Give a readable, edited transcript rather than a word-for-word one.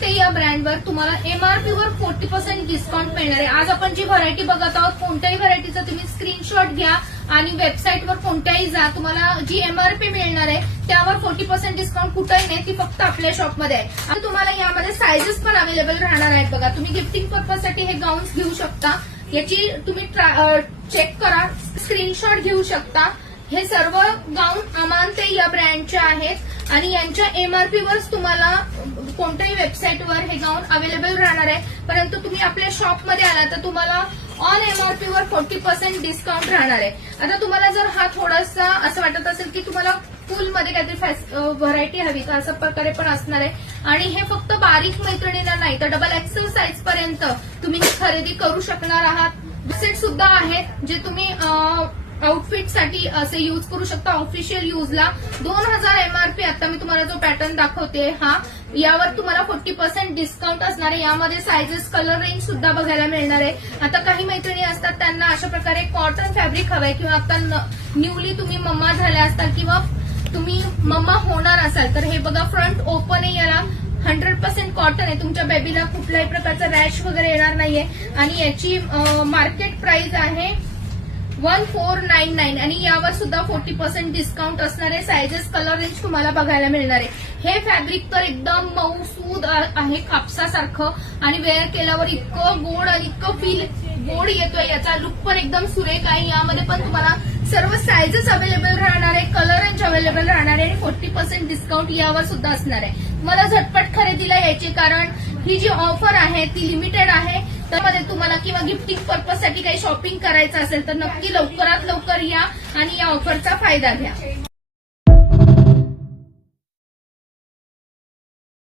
ते या ब्रँडवर तुम्हाला एमआरपी वर 40% डिस्काउंट मिळणार आहे। आज आपण जी व्हरायटी बघत आहोत, कोणत्याही व्हरायटीचा तुम्ही स्क्रीनशॉट घ्या आणि वेबसाईटवर कोणत्याही जा, तुम्हाला जी एमआरपी मिळणार आहे त्यावर 40% डिस्काउंट कुठेही नाही, ती फक्त आपल्या शॉपमध्ये आहे। आणि तुम्हाला यामध्ये सायझेस पण अवेलेबल राहणार आहेत बघा। तुम्ही गिफ्टिंग पर्पजसाठी हे गाऊन्स घेऊ शकता, याची तुम्ही चेक करा, स्क्रीनशॉट घेऊ शकता। हे सर्व गाऊन अमान ते या ब्रँडचे आहेत आणि यांच्या एमआरपी वरच तुम्हाला कोणत्याही वेबसाईटवर हे गाऊन अवेलेबल राहणार आहे। परंतु तुम्ही आपल्या शॉपमध्ये आला तर तुम्हाला ऑन एमआरपी वर 40% डिस्काउंट राहणार आहे। आता तुम्हाला जर हा थोडासा असं वाटत असेल की तुम्हाला फुलमध्ये काहीतरी व्हरायटी हवी, तर अशा प्रकारे पण असणार आहे। आणि हे फक्त बारीक मैत्रिणींना नाही तर डबल एक्सेल साईज पर्यंत तुम्ही खरेदी करू शकणार आहात। सेट सुद्धा आहेत जे तुम्ही आउटफिट साठी असे यूज करू शकता, ऑफिशियल यूजला। 2000 एमआरपी। आता मी तुम्हाला जो पॅटर्न दाखवते हा, यावर तुम्हाला 40% डिस्काउंट असणार आहे। यामध्ये सायझेस, कलर रेंज सुद्धा बघायला मिळणार आहे। आता काही मैत्रिणी असतात त्यांना अशा प्रकारे कॉटन फॅब्रिक हवंय, किंवा आता न्यूली तुम्ही मम्मा झाल्या असतात किंवा तुम्ही मम्मा होणार असाल, तर हे बघा फ्रंट ओपन आहे, याला 100% कॉटन आहे। तुमच्या बेबीला कुठल्याही प्रकारचा रॅश वगैरे येणार नाहीये आणि याची मार्केट प्राइस आहे 1499 आणि यावर सुद्धा 40% डिस्काउंट असणार आहे। सायझेस, कलर रेंज तुम्हाला बघायला मिळणार आहे। हे फॅब्रिक तर एकदम मऊसूद आहे, कापसासारखं, आणि वेअर केल्यावर इतकं गोड आणि इतकं फील गोड येतोय, याचा लुक पण एकदम सुरेख आहे। यामध्ये पण तुम्हाला सर्व सायझेस अवेलेबल राहणार आहे, कलर रेंज अवेलेबल राहणार आहे आणि 40% डिस्काउंट यावर सुद्धा असणार आहे। मला झटपट खरेदीला यायची, कारण ही जी ऑफर आहे ती लिमिटेड आहे। त्यामध्ये तुम्हाला किंवा गिफ्टिंग पर्पजसाठी काही शॉपिंग करायचं असेल तर नक्की लवकरात लवकर या आणि या ऑफरचा फायदा घ्या।